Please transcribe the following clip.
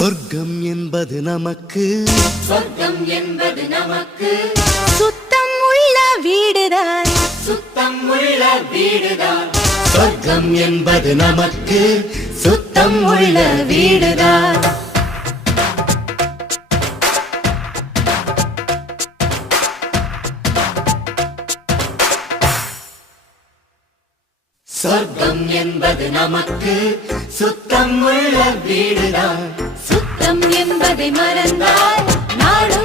சொர்க்கம் என்பது நமக்கு சொர்க்கம் என்பது நமக்கு சுத்தம் உள்ள வீடுதான் சுத்தம் உள்ள வீடுதான் சொர்க்கம் என்பது நமக்கு சுத்தம் உள்ள வீடுதான் சொர்க்கம் என்பது நமக்கு சுத்தம் உள்ள வீடுதான் சுத்தம் என்பதை மறந்தால் நாடு